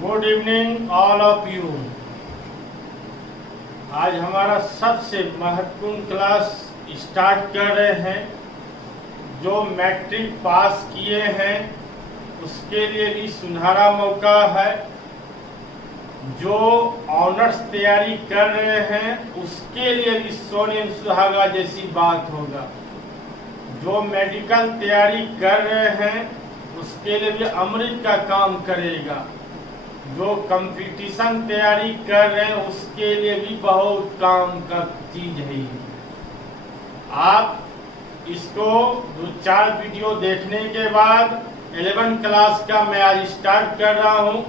Good evening all of you. आज हमारा सबसे महत्वपूर्ण क्लास स्टार्ट कर रहे हैं। जो मैट्रिक पास किए हैं उसके लिए भी सुनहरा मौका है। जो ऑनर्स तैयारी कर रहे हैं उसके लिए भी सोने सुहागा जैसी बात होगा। जो मेडिकल तैयारी कर रहे हैं उसके लिए भी अमृत का काम करेगा। जो कंपटीशन तैयारी कर रहे हैं उसके लिए भी बहुत काम का चीज है। आप इसको 2-4 वीडियो देखने के बाद 11 क्लास का मैं आज स्टार्ट कर रहा हूँ।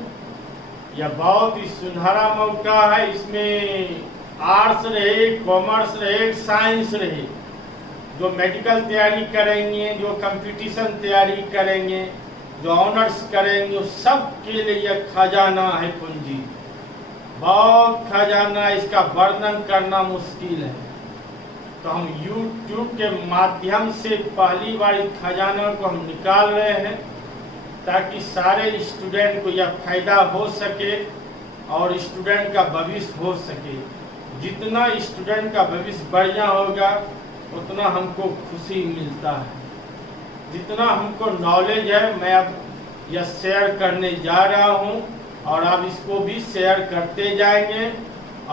यह बहुत ही सुनहरा मौका है। इसमें आर्ट्स रहे, कॉमर्स रहे, साइंस रहे, जो मेडिकल तैयारी करेंगे, जो कंपटीशन तैयारी करेंगे, जो ऑनर्स करेंगे, सब के लिए यह खजाना है पूंजी। बहुत खजाना, इसका वर्णन करना मुश्किल है। तो हम YouTube के माध्यम से पहली बार खजाना को हम निकाल रहे हैं ताकि सारे स्टूडेंट को यह फायदा हो सके और स्टूडेंट का भविष्य हो सके। जितना स्टूडेंट का भविष्य बढ़िया होगा उतना हमको खुशी मिलता है। जितना हमको नॉलेज है मैं अब यह शेयर करने जा रहा हूं और आप इसको भी शेयर करते जाएंगे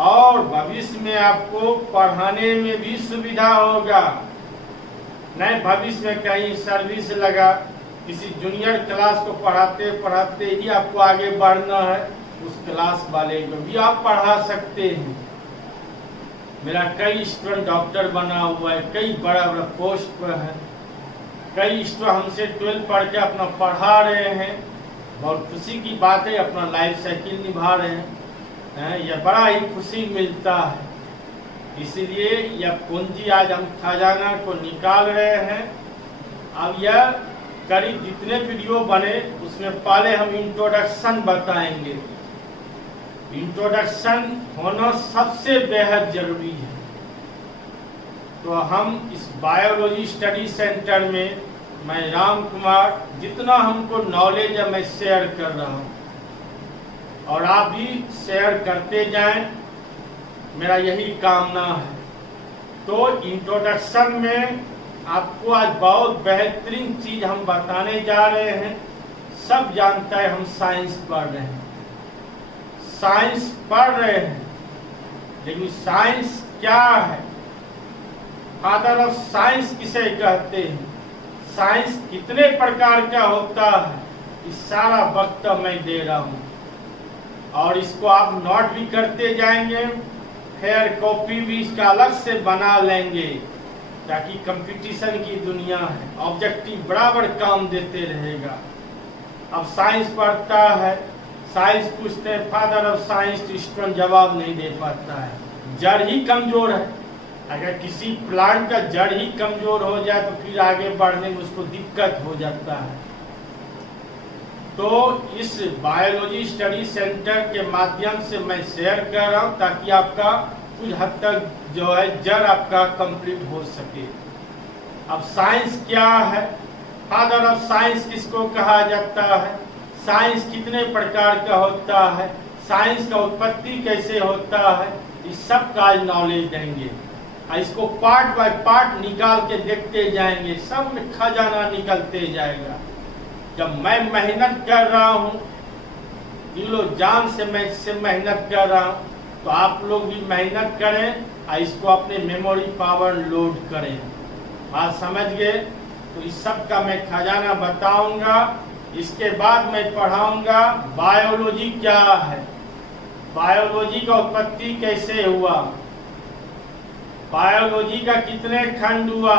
और भविष्य में आपको पढ़ाने में भी सुविधा होगा। नए भविष्य में कहीं सर्विस लगा, किसी जूनियर क्लास को पढ़ाते पढ़ाते ही आपको आगे बढ़ना है, उस क्लास वाले को भी आप पढ़ा सकते हैं। मेरा कई स्टूडेंट डॉक्टर बना हुआ है, कई बड़ा बड़ा पोस्ट पर है, कई स्टूडेंट हमसे 12 पढ़ के अपना पढ़ा रहे हैं। बहुत खुशी की बात है, अपना लाइफ साइकिल निभा रहे हैं। यह बड़ा ही खुशी मिलता है। इसलिए यह पूंजी आज हम खजाना को निकाल रहे हैं। अब यह करीब जितने वीडियो बने उसमें पहले हम इंट्रोडक्शन बताएंगे। इंट्रोडक्शन होना सबसे बेहद जरूरी है। तो हम इस बायोलॉजी स्टडी सेंटर में मैं राम कुमार, जितना हमको नॉलेज है मैं शेयर कर रहा हूँ और आप भी शेयर करते जाएं, मेरा यही कामना है। तो इंट्रोडक्शन में आपको आज बहुत बेहतरीन चीज हम बताने जा रहे हैं। सब जानता है हम साइंस पढ़ रहे हैं, साइंस पढ़ रहे हैं, लेकिन साइंस क्या है? फादर ऑफ साइंस किसे कहते हैं? साइंस कितने प्रकार का होता है? इस सारा वक्त मैं दे रहा हूँ और इसको आप नोट भी करते जाएंगे। फिर कॉपी भी इसका अलग से बना लेंगे ताकि कंपटीशन की दुनिया है, ऑब्जेक्टिव बराबर काम देते रहेगा। अब साइंस पढ़ता है, साइंस पूछते हैं फादर ऑफ साइंस, तो स्टूडेंट जवाब नहीं दे पाता है। जड़ ही कमजोर है। अगर किसी प्लांट का जड़ ही कमजोर हो जाए तो फिर आगे बढ़ने में उसको दिक्कत हो जाता है। तो इस बायोलॉजी स्टडी सेंटर के माध्यम से मैं शेयर कर रहा हूँ ताकि आपका कुछ हद तक जो है जड़ आपका कंप्लीट हो सके। अब साइंस क्या है? फादर ऑफ साइंस किसको कहा जाता है? साइंस कितने प्रकार का होता है? साइंस का उत्पत्ति कैसे होता है? इस सब का आज नॉलेज देंगे। इसको पार्ट बाय पार्ट निकाल के देखते जाएंगे, सब में खजाना निकलते जाएगा। जब मैं मेहनत कर रहा हूँ, दिलो जान से मैं इससे मेहनत कर रहा हूँ, तो आप लोग भी मेहनत करें और इसको अपने मेमोरी पावर लोड करें। बात समझ गए? तो इस सब का मैं खजाना बताऊंगा। इसके बाद मैं पढ़ाऊंगा बायोलॉजी क्या है, बायोलॉजी का उत्पत्ति कैसे हुआ, बायोलॉजी का कितने खंड हुआ,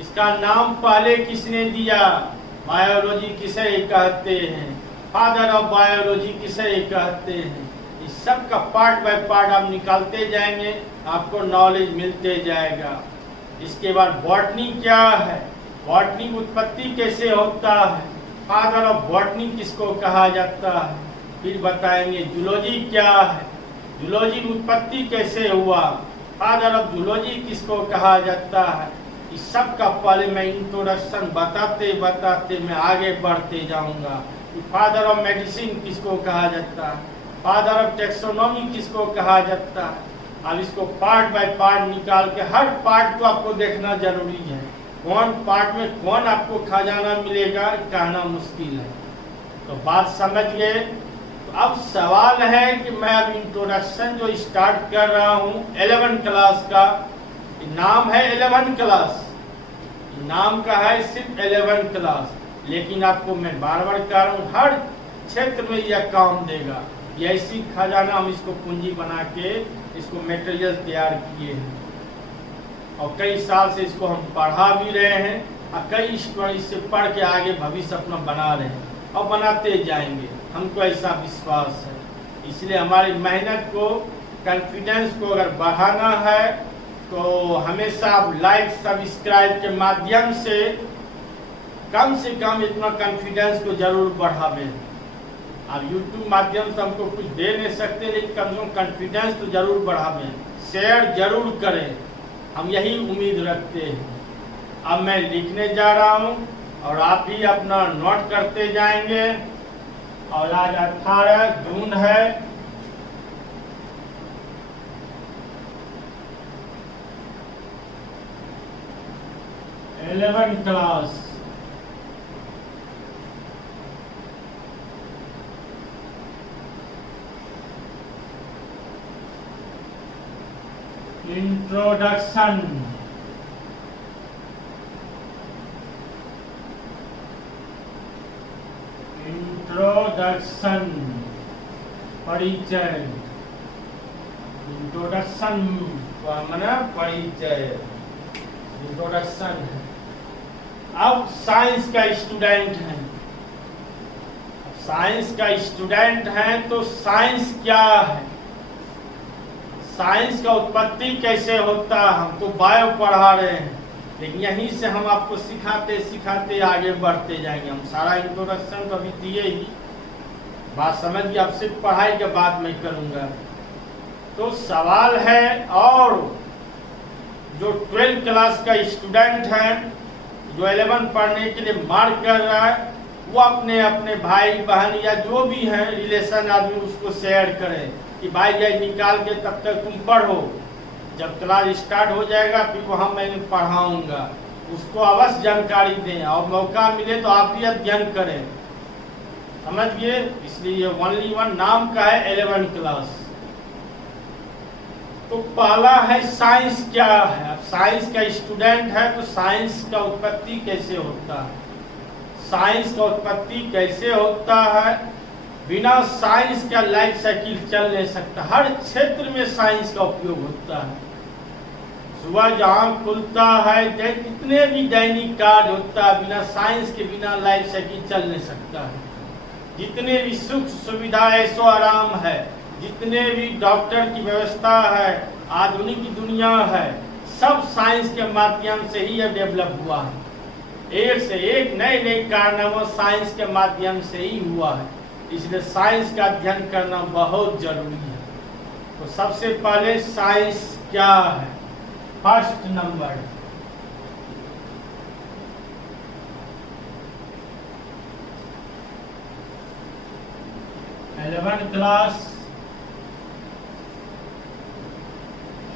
इसका नाम पहले किसने दिया, बायोलॉजी किसे कहते हैं, फादर ऑफ बायोलॉजी किसे कहते हैं। इस सब का पार्ट बाय पार्ट आप निकालते जाएंगे, आपको नॉलेज मिलते जाएगा। इसके बाद बॉटनी क्या है, बॉटनी की उत्पत्ति कैसे होता है, फादर ऑफ बॉटनी किसको कहा जाता है। फिर बताएंगे जूलॉजी क्या है, जूलॉजी की उत्पत्ति कैसे हुआ, फादर ऑफ जूलॉजी किसको कहा जाता है। इस सब का पहले मैं इंट्रोडक्शन बताते बताते मैं आगे बढ़ते जाऊंगा। कि फादर ऑफ मेडिसिन किसको कहा जाता है, फादर ऑफ टेक्सोनॉमी किसको कहा जाता है। अब इसको पार्ट बाय पार्ट निकाल के हर पार्ट को आपको देखना जरूरी है, कौन पार्ट में कौन आपको खजाना मिलेगा कहना मुश्किल है। तो बात समझ गए। तो अब सवाल है कि मैं अब इंट्रोडक्शन जो स्टार्ट कर रहा हूँ 11 क्लास का, नाम है 11 क्लास, नाम का है सिर्फ 11 क्लास, लेकिन आपको मैं बार बार कह रहा हूँ हर क्षेत्र में यह काम देगा। ये ऐसी खजाना हम इसको पूंजी बना के इसको मटेरियल तैयार किए हैं और कई साल से इसको हम पढ़ा भी रहे हैं और कई स्टूडेंट इससे पढ़ के आगे भविष्य अपना बना रहे हैं और बनाते जाएंगे, हमको ऐसा विश्वास है। इसलिए हमारी मेहनत को, कॉन्फिडेंस को अगर बढ़ाना है तो हमेशा आप लाइक सब्सक्राइब के माध्यम से कम इतना कॉन्फिडेंस को जरूर बढ़ावें। अब यूट्यूब माध्यम से हमको कुछ दे नहीं सकते, लेकिन कम से कम कॉन्फिडेंस तो जरूर बढ़ावें, शेयर जरूर करें, हम यही उम्मीद रखते हैं। अब मैं लिखने जा रहा हूँ और आप भी अपना नोट करते जाएंगे। और आज 18 जून है, इलेवन क्लास इंट्रोडक्शन। परिचय। इंट्रोडक्शन माने परिचय, इंट्रोडक्शन है। अब साइंस का स्टूडेंट है, साइंस का स्टूडेंट है तो साइंस क्या है, साइंस का उत्पत्ति कैसे होता है, हम तो बायो पढ़ा रहे हैं, लेकिन यहीं से हम आपको सिखाते सिखाते आगे बढ़ते जाएंगे। हम सारा इंट्रोडक्शन तो अभी दिए ही, बात समझ गए। अब सिर्फ पढ़ाई के बाद मैं करूंगा। तो सवाल है, और जो 12 क्लास का स्टूडेंट है जो 11 पढ़ने के लिए मार्क कर रहा है, वो अपने अपने भाई बहन या जो भी है रिलेशन आदमी उसको शेयर करें कि भाई ये निकाल के तब तक तुम पढ़ो, जब क्लास स्टार्ट हो जाएगा फिर वहाँ मैं पढ़ाऊंगा, उसको अवश्य जानकारी दें और मौका मिले तो आप भी अध्ययन करें, समझ गए। इसलिए ओनली वन नाम का है 11 क्लास। तो पहला है साइंस क्या है। अब साइंस का स्टूडेंट है तो साइंस का उत्पत्ति कैसे होता है, साइंस का उत्पत्ति कैसे होता है। बिना साइंस का लाइफ साइकिल चल नहीं सकता, हर क्षेत्र में साइंस का उपयोग होता है। सुबह जहाँ खुलता है, जितने भी दैनिक कार्य होता है, बिना साइंस के बिना लाइफ साइकिल चल नहीं सकता है। जितने भी सुख सुविधा ऐसो आराम है, जितने भी डॉक्टर की व्यवस्था है, आधुनिक दुनिया है, सब साइंस के माध्यम से ही यह डेवलप हुआ है। एक से एक नए नए कारनामा साइंस के माध्यम से ही हुआ है। इसलिए साइंस का अध्ययन करना बहुत जरूरी है। तो सबसे पहले साइंस क्या है, first number, eleven class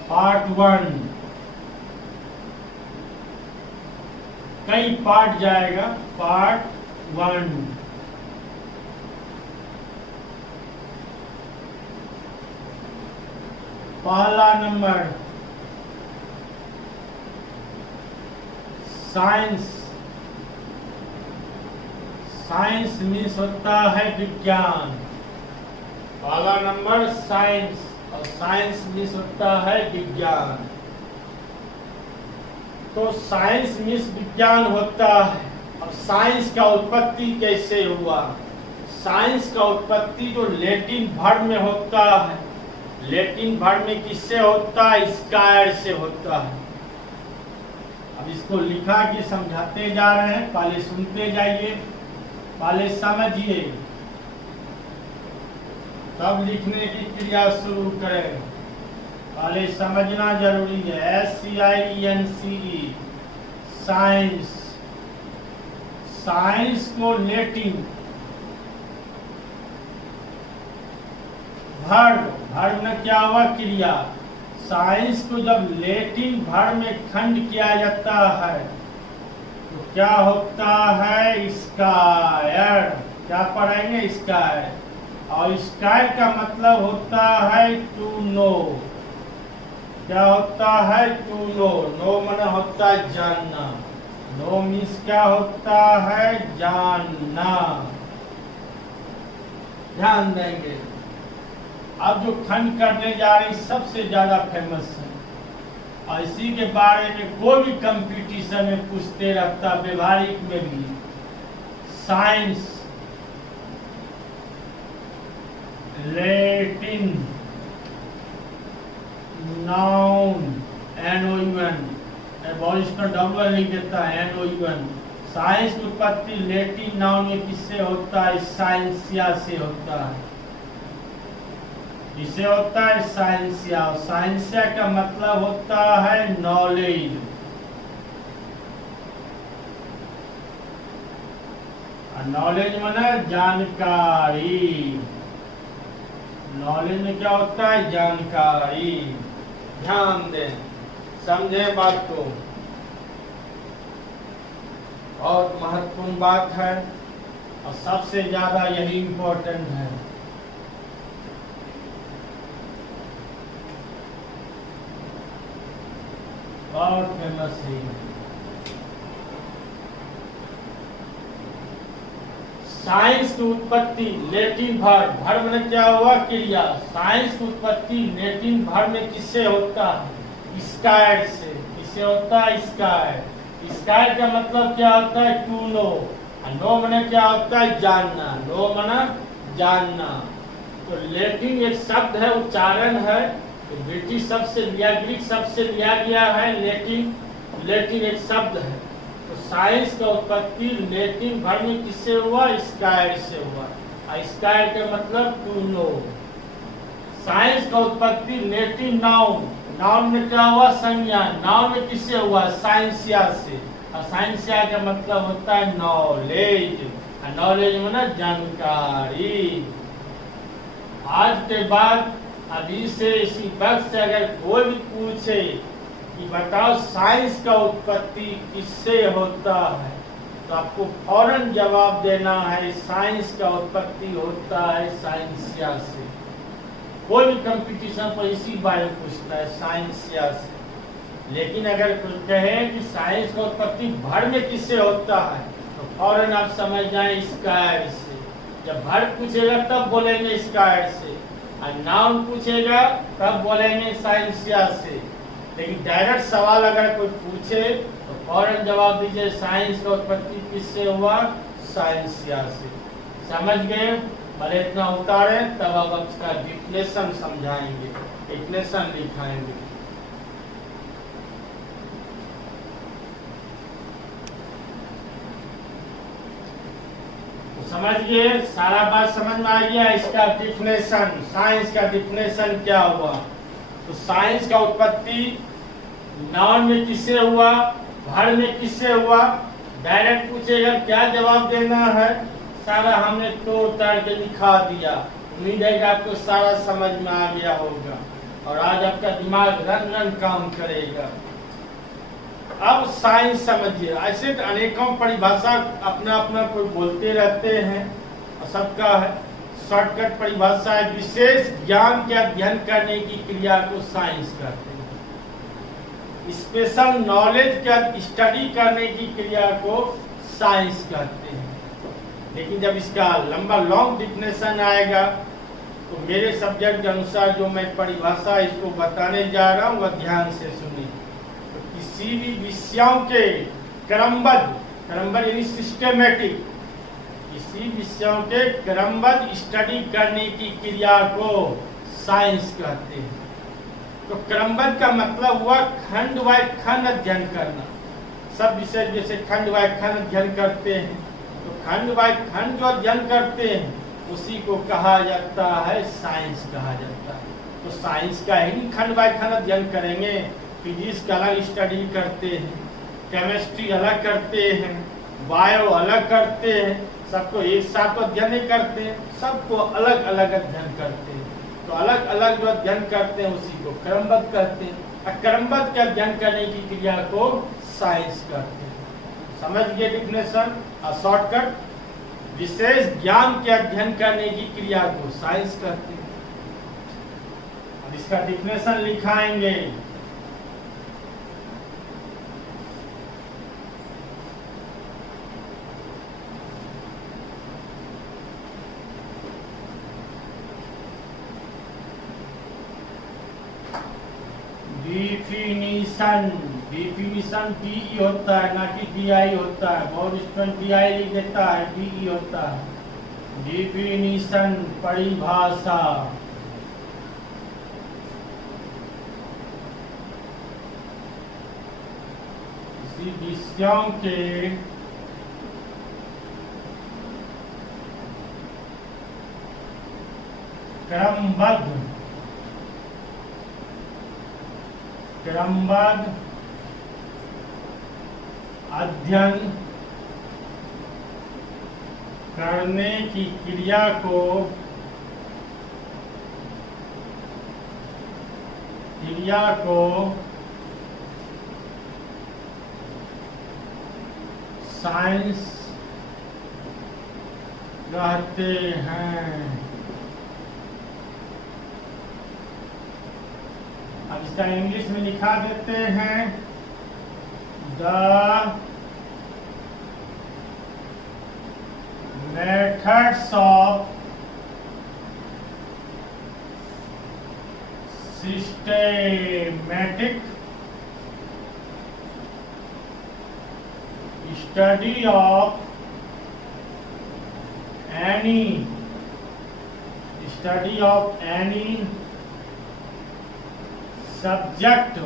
part 1, कई पार्ट जाएगा, पार्ट 1। पहला नंबर साइंस। साइंस मीन्स होता है विज्ञान। पहला नंबर साइंस, और साइंस मीन्स होता है विज्ञान। तो साइंस मीन्स विज्ञान होता है। अब साइंस का उत्पत्ति कैसे हुआ। साइंस का उत्पत्ति जो लैटिन वर्ड में होता है, लैटिन वर्ड में किससे होता है, स्कायर से होता है। अब इसको लिखा के समझाते जा रहे हैं, पहले सुनते जाइए, पहले समझिए, तब लिखने की क्रिया शुरू करें। पहले समझना जरूरी है। SCIENCE science. साइंस को लैटिन वर्ब, वर्ब में क्या हुआ? क्रिया। साइंस को जब लैटिन वर्ब में खंड किया जाता है तो क्या होता है? स्कायर। क्या पढ़ेंगे? स्कायर। और स्कायर का मतलब होता है टू नो। क्या होता है? To know. नो माने होता है जानना। नो मीन्स क्या होता है? जानना। ध्यान देंगे। अब जो खंड करने जा रही सबसे ज्यादा फेमस है और इसी के बारे में कोई भी कंपटीशन में पूछते रहता, व्यवहारिक में भी। साइंस लैटिन नाउन NOUN, बहुत इसका डबल लिख देता है NOUN। साइंस की उत्पत्ति लैटिन नाउन में किससे होता है? साइंसिया से होता है। इसे होता है साइंसिया। साइंसिया का मतलब होता है नॉलेज। नॉलेज माने जानकारी। नॉलेज में क्या होता है? जानकारी। ध्यान दें, समझे बात को। बहुत महत्वपूर्ण बात है और सबसे ज्यादा यही इम्पोर्टेंट है। बहुत फेमस है। साइंस की उत्पत्ति लैटिन वर्ब, वर्ब में क्या हुआ? क्रिया। साइंस की उत्पत्ति लैटिन वर्ब में किससे होता है? स्कायर से। किससे होता है? स्कायर। स्कायर का मतलब क्या होता है? To know. नो माने क्या होता है? जानना। नो माना जानना। तो लैटिन एक शब्द है, उच्चारण है, तो ब्रिटिश शब्द से लिया, ग्रीक शब्द से लिया गया है लैटिन। लैटिन एक शब्द है। तो साइंस का उत्पत्ति लैटिन वर्ब में किससे हुआ? स्कायर से हुआ। और स्कायर का मतलब टू नो। साइंस का उत्पत्ति लैटिन नाउन, नाउन में क्या हुआ? संज्ञा। नाउन में किससे हुआ? साइंसिया से। और साइंसिया का मतलब होता है नॉलेज। नॉलेज मतलब जानकारी। आज के बाद अभी से इसी वक्त से अगर कोई भी पूछे कि बताओ साइंस का उत्पत्ति किससे होता है, तो आपको फौरन जवाब देना है साइंस का उत्पत्ति होता है साइंसिया से। कोई भी कंपटीशन पर इसी बारे में पूछता है, साइंसिया से। लेकिन अगर कुछ कहे कि साइंस का उत्पत्ति वर्ब में किससे होता है, तो फौरन आप समझ जाएं स्कायर से। जब वर्ब पूछेगा तब बोलेंगे स्कायर से, और नाउन पूछेगा तब बोलेंगे साइंसिया से। लेकिन डायरेक्ट सवाल अगर कोई पूछे तो फौरन जवाब दीजिए साइंस का उत्पत्ति किससे हुआ? साइंसिया से। समझ गए? भले इतना उतारे तब अब उसका डिफिनेशन समझाएंगे, डिफिनेशन लिखाएंगे। समझिए, सारा बात समझ में आ गया। इसका डिफिनेशन, साइंस का डिफिनेशन क्या हुआ? तो साइंस का उत्पत्ति नाउन में किससे हुआ? वर्ब में किससे हुआ? डायरेक्ट पूछेगा क्या जवाब देना है? सारा हमने तोड़ ताड़ के लिखा दिया। उम्मीद है कि आपको सारा समझ में आ गया होगा और आज आपका दिमाग रन रन काम करेगा। अब साइंस समझिए। ऐसे तो अनेकों परिभाषा अपना अपना कोई बोलते रहते हैं और सबका है शॉर्टकट परिभाषा है। विशेष ज्ञान के अध्ययन करने की क्रिया को साइंस कहते हैं। स्पेशल नॉलेज का स्टडी करने की क्रिया को साइंस कहते हैं। लेकिन जब इसका लंबा लॉन्ग डिफिनेशन आएगा तो मेरे सब्जेक्ट के अनुसार जो मैं परिभाषा इसको बताने जा रहा हूँ वह ध्यान से सुनिए। तो किसी भी विषयों के क्रमबद्ध यानी सिस्टमेटिक, किसी विषयों के क्रमबद्ध स्टडी करने की क्रिया को साइंस कहते हैं। तो क्रमबद्ध का मतलब हुआ खंड बाय खंड अध्ययन करना। सब विषय जैसे खंड बाय खंड अध्ययन करते हैं, तो खंड बाय खंड जो अध्ययन करते हैं उसी को कहा जाता है साइंस कहा जाता है। तो साइंस का ही खंड बाय खंड अध्ययन करेंगे। फिजिक्स का अलग स्टडी करते हैं, केमिस्ट्री अलग करते हैं, बायो अलग करते हैं, सबको एक साथ अध्ययन नहीं करते हैं, सबको अलग अलग अध्ययन करते हैं। तो अलग अलग जो अध्ययन करते हैं उसी को क्रमबद्ध कहते हैं। क्रमबद्ध के अध्ययन करने की क्रिया को साइंस कहते हैं। समझ गए डिफिनेशन। शॉर्टकट, विशेष ज्ञान के अध्ययन करने की क्रिया को साइंस कहते हैं। अब इसका डिफिनेशन लिखाएंगे। डिफिनीशन, डिफिनीशन DE होता है ना कि DI होता है। बहुत स्टूडेंट DI लिख देता है, DE होता है। डिफिनीशन परिभाषा, किसी विषयों के क्रमबद्ध अध्ययन करने की क्रिया को साइंस कहते हैं। अब इसका इंग्लिश में लिखा देते हैं। The methods of systematic study of any subject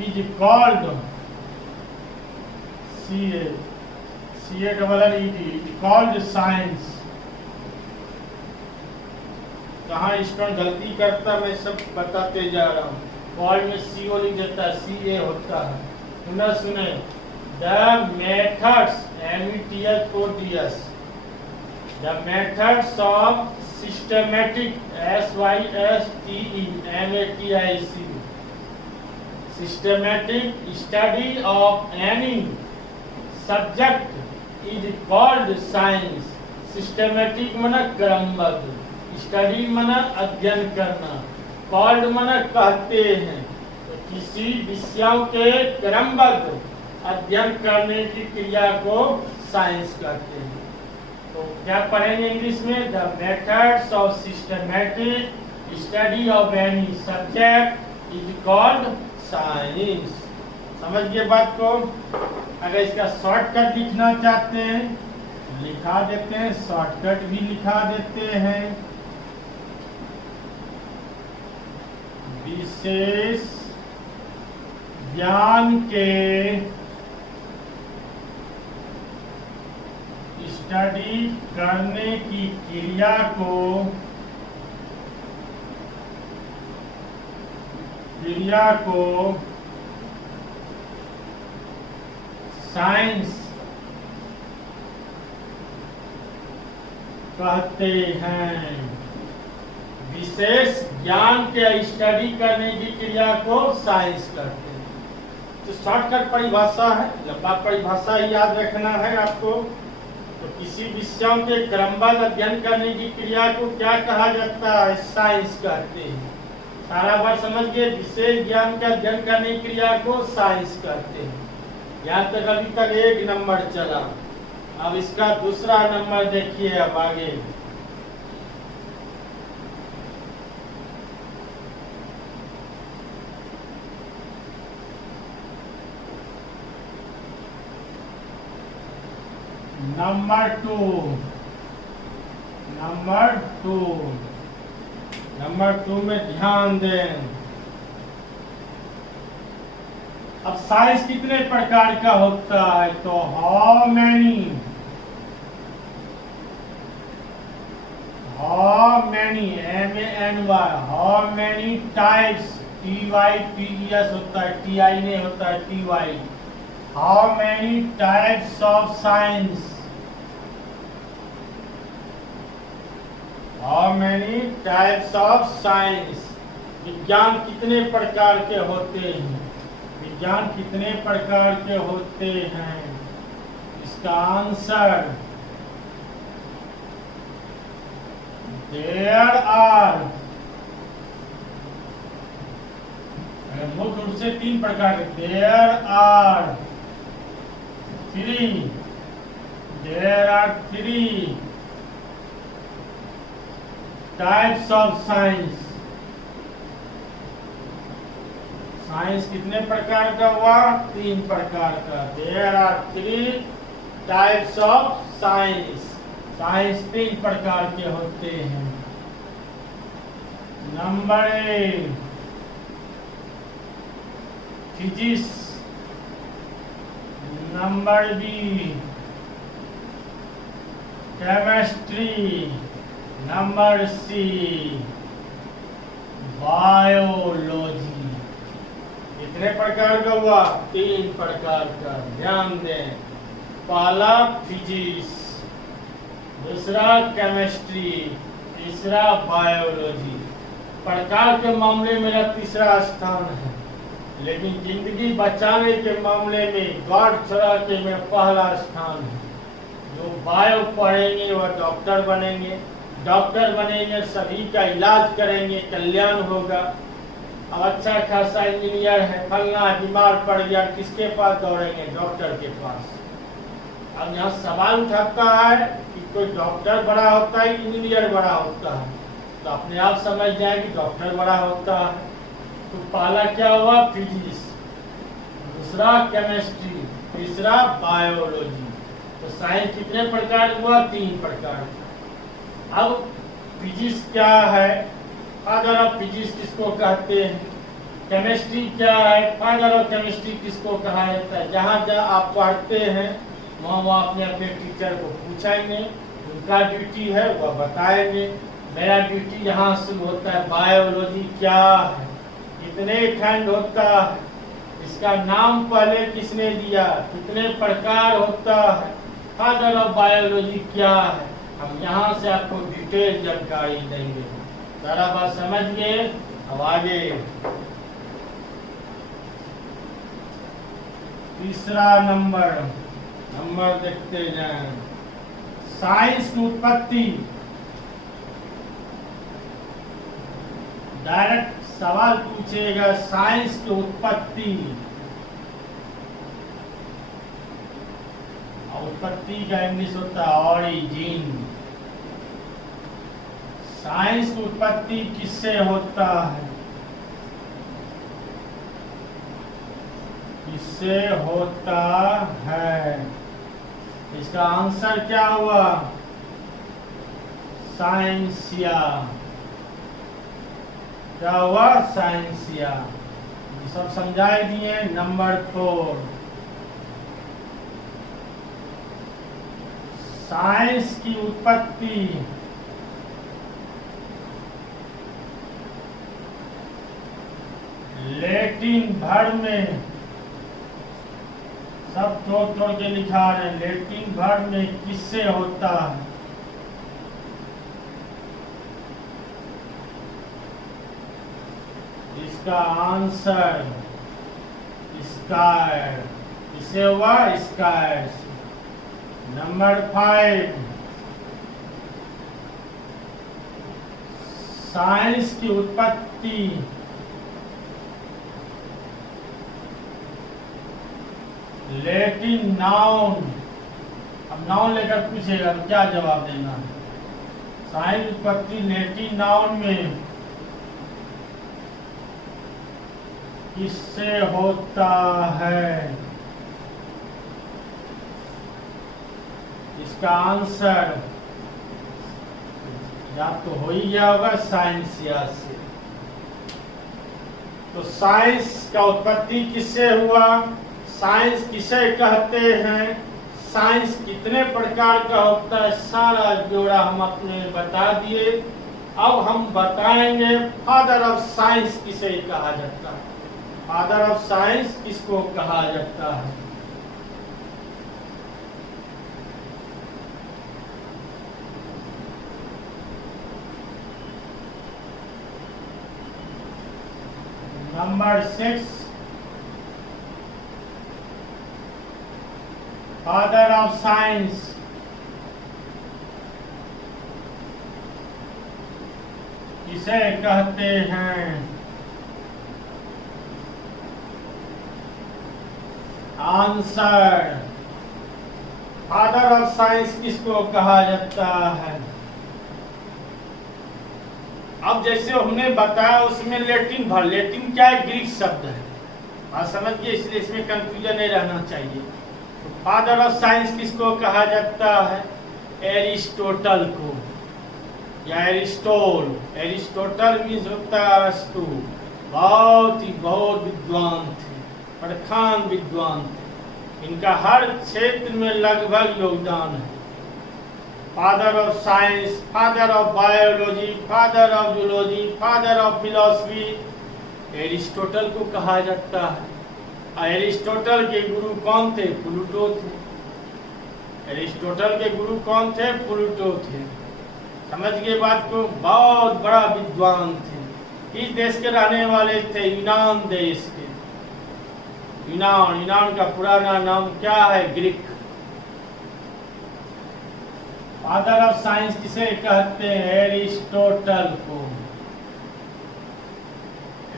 is called called science। कहाँ स्टूडेंट गलती करता है, मैं सब बताते जा रहा हूँ। कॉल में CO लिख देता है, CA होता है। पुनः सुने, the methods METHODS, the methods of systematic SYSTEMATIC systematic study of any subject is called science। Systematic माना क्रमबद्ध, स्टडी माना अध्ययन करना, कॉल्ड माना कहते हैं। तो किसी विषयों के क्रमबद्ध अध्ययन करने की क्रिया को साइंस कहते हैं। तो क्या पढ़ेंगे इंग्लिश में? The methods of systematic study of any subject is called science. समझ गए बात को। अगर इसका शॉर्टकट लिखना चाहते हैं लिखा देते हैं, शॉर्टकट भी लिखा देते हैं। विशेष ज्ञान के स्टडी करने की क्रिया को साइंस कहते हैं। विशेष ज्ञान के स्टडी करने की क्रिया को साइंस कहते हैं। तो शॉर्टकट परिभाषा है, लंबा परिभाषा ही याद रखना है आपको। तो किसी विषयों के क्रमबद्ध अध्ययन करने की क्रिया को क्या कहा जाता है? साइंस कहते हैं। सारा बात समझ गए। विशेष ज्ञान का अध्ययन करने की क्रिया को साइंस कहते हैं। यहाँ तक अभी तक 1 नंबर चला। अब इसका दूसरा नंबर देखिए। अब आगे नंबर टू में ध्यान दें। अब साइंस कितने प्रकार का होता है? तो how many MANY, how many types, TYPES होता है, TI नहीं होता है, TY। How many types of science how many types of science, विज्ञान कितने प्रकार के होते हैं, विज्ञान कितने प्रकार के होते हैं। इसका आंसर देयर आर, मुख्य रूप से 3 प्रकार के, there are 3, there are 3 types of science. Science कितने प्रकार का हुआ, 3 प्रकार का। There are 3 types of science, science 3 प्रकार के होते हैं। Number A physics, number B chemistry, number C biology. कितने प्रकार का हुआ, 3 प्रकार का। ध्यान दें, पहला फिजिक्स, दूसरा केमिस्ट्री, तीसरा बायोलॉजी। प्रकार के मामले में मेरा तीसरा स्थान है, लेकिन जिंदगी बचाने के मामले में गॉड थ्रा के में पहला स्थान है। जो बायो पढ़ेंगे वह डॉक्टर बनेंगे, डॉक्टर बनेंगे सभी का इलाज करेंगे, कल्याण होगा। अब अच्छा खासा इंजीनियर है, फलना बीमार पड़ गया, किसके पास दौड़ेंगे, डॉक्टर के पास। अब यहाँ सवाल उठाता है कि कोई डॉक्टर बड़ा होता है, इंजीनियर बड़ा होता है, तो अपने आप समझ जाए कि डॉक्टर बड़ा होता है। तो पहला क्या हुआ, फिजिक्स, दूसरा केमिस्ट्री, तीसरा बायोलॉजी। तो साइंस कितने प्रकार हुआ, 3 प्रकार का। अब फिजिक्स क्या है, फादर ऑफ फिजिक्स किसको कहते हैं, केमिस्ट्री क्या है, फादर ऑफ केमिस्ट्री किसको कहा जाता है। जहाँ जहाँ आप पढ़ते हैं वहाँ अपने अपने टीचर को पूछेंगे, उनका ड्यूटी है वह बताएंगे। मेरा ड्यूटी यहाँ शुरू होता है, बायोलॉजी क्या है, कितने खंड होता है, इसका नाम पहले किसने दिया, कितने प्रकार होता है, फादर ऑफ बायोलॉजी क्या है। हम यहाँ से आपको डिटेल जानकारी देंगे। सारा बात समझ गए। अब आगे तीसरा नंबर देखते जाएं। साइंस की उत्पत्ति, डायरेक्ट सवाल पूछेगा, साइंस की उत्पत्ति। उत्पत्ति का इंग्लिश होता है ऑरिजिन। साइंस की उत्पत्ति किससे होता है, किससे होता है। इसका आंसर क्या हुआ, साइंसिया। क्या हुआ, साइंसिया। सब समझाए दिए। नंबर 4, साइंस की उत्पत्ति लैटिन भर में, सब तोड़ के लिखा है, लैटिन भर में किससे होता है। इसका आंसर स्कायर, किससे हुआ, स्कायर से। नंबर 5, साइंस की उत्पत्ति लैटिन नाउन। अब नाउन लेकर पूछेगा तो क्या जवाब देना है। साइंस उत्पत्ति लैटिन नाउन में किससे होता है। इसका आंसर या तो हो ही गया होगा, साइंसिया से। तो साइंस का उत्पत्ति किससे हुआ, साइंस किसे कहते हैं, साइंस कितने प्रकार का होता है, सारा जोड़ा हम अपने बता दिए। अब हम बताएंगे फादर ऑफ साइंस किसे कहा जाता है। फादर ऑफ साइंस किसको कहा जाता है। Number 6, father of science. किसे कहते हैं? आंसर, फादर ऑफ साइंस किसको कहा जाता है? अब जैसे हमने बताया उसमें लेटिन भर, लेटिन क्या है? ग्रीक शब्द है, आप समझिए, इसलिए इसमें कंफ्यूजन नहीं रहना चाहिए। तो फादर ऑफ साइंस किसको कहा जाता है? एरिस्टोटल को, या एरिस्टोल। एरिस्टोटल मीन्स होता है अरस्तु। बहुत विद्वान थे, प्रखान विद्वान थे, इनका हर क्षेत्र में लगभग योगदान है। Father of science, father of biology, father of zoology, father of philosophy, Aristotle को कहा जाता है। एरिस्टोटल के गुरु कौन थे? प्लूटो थे। एरिस्टोटल के गुरु कौन थे? प्लूटो थे। समझ गए बात को? बहुत बड़ा विद्वान थे। इस देश के रहने वाले थे, यूनान देश के। यूनान का पुराना नाम क्या है? ग्रीक। फादर ऑफ साइंस किसे कहते हैं? एरिस्टोटल को।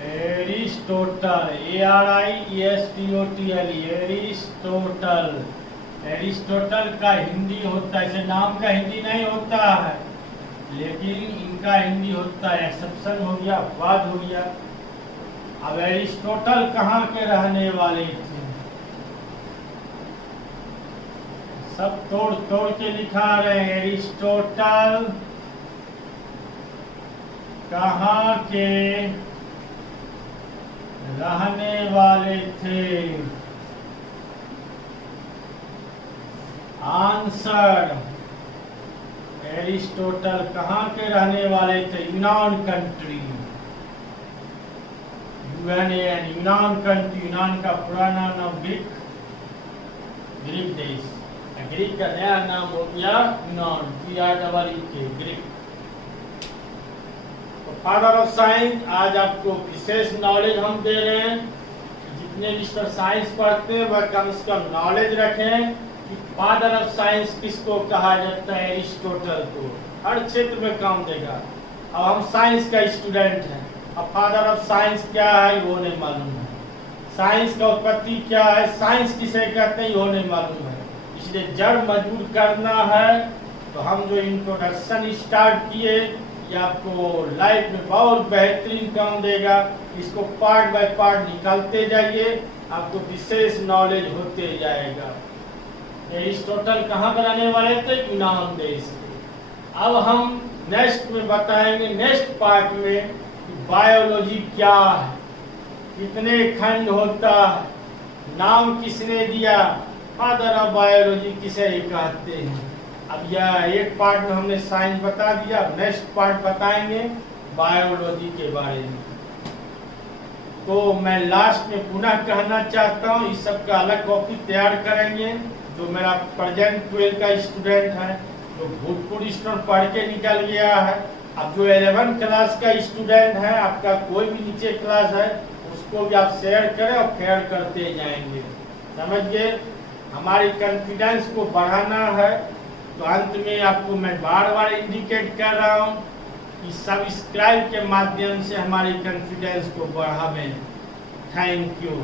Aristotle, ARISTOTL, Aristotle. एरिस्टोटल का हिंदी होता है, इसे नाम का हिंदी नहीं होता है, लेकिन इनका हिंदी होता है, एक्सेप्शन हो गया, अपवाद हो गया। अब एरिस्टोटल कहाँ के रहने वाले थे? सब तोड़ तोड़ के लिखा रहे हैं। एरिस्टोटल कहाँ के रहने वाले थे? आंसर, एरिस्टोटल कहाँ के रहने वाले थे? यूनान कंट्री, यूएनएन, यूनान कंट्री। यूनान का पुराना नाम ग्रीक देश। ग्रीक का नया नाम हो गया यूनान, GREE, ग्रीक। तो फादर ऑफ साइंस, आज आपको विशेष नॉलेज हम दे रहे हैं। जितने भी साइंस पढ़ते हैं वह कम से कम नॉलेज रखें कि फादर ऑफ साइंस किसको कहा जाता है? एरिस्टोटल को। हर क्षेत्र में काम देगा। अब हम साइंस का स्टूडेंट हैं, अब फादर ऑफ साइंस क्या है वो नहीं मालूम है, साइंस का उत्पत्ति क्या है, साइंस किसे कहते हैं वो नहीं मालूम है। इसलिए जड़ मजबूत करना है तो हम जो इंट्रोडक्शन स्टार्ट किए ये आपको लाइफ में बहुत बेहतरीन काम देगा। इसको पार्ट बाय पार्ट निकालते जाइए, आपको विशेष नॉलेज होते जाएगा। एरिस्टोटल कहाँ पर रहने वाले थे? यूनान देश के। अब हम नेक्स्ट में बताएंगे, नेक्स्ट पार्ट में, बायोलॉजी क्या है, कितने खंड होता है, नाम किसने दिया, फादर ऑफ बायोलॉजी किसे कहते हैं। अब यह एक पार्ट में हमने साइंस बता दिया, नेक्स्ट पार्ट बताएंगे बायोलॉजी के बारे में। तो मैं लास्ट में पुनः कहना चाहता हूँ, इस सब का अलग कॉपी तैयार करेंगे। जो मेरा प्रेजेंट 12 का स्टूडेंट है, जो भूतपूर्व स्टूडेंट पढ़ के निकल गया है, अब जो 11 क्लास का स्टूडेंट है, आपका कोई भी नीचे क्लास है, उसको भी आप शेयर करें और शेयर करते जाएंगे। समझिए, हमारी कॉन्फिडेंस को बढ़ाना है। तो अंत में आपको मैं बार बार इंडिकेट कर रहा हूँ कि सब्सक्राइब के माध्यम से हमारी कॉन्फिडेंस को बढ़ावें। Thank you.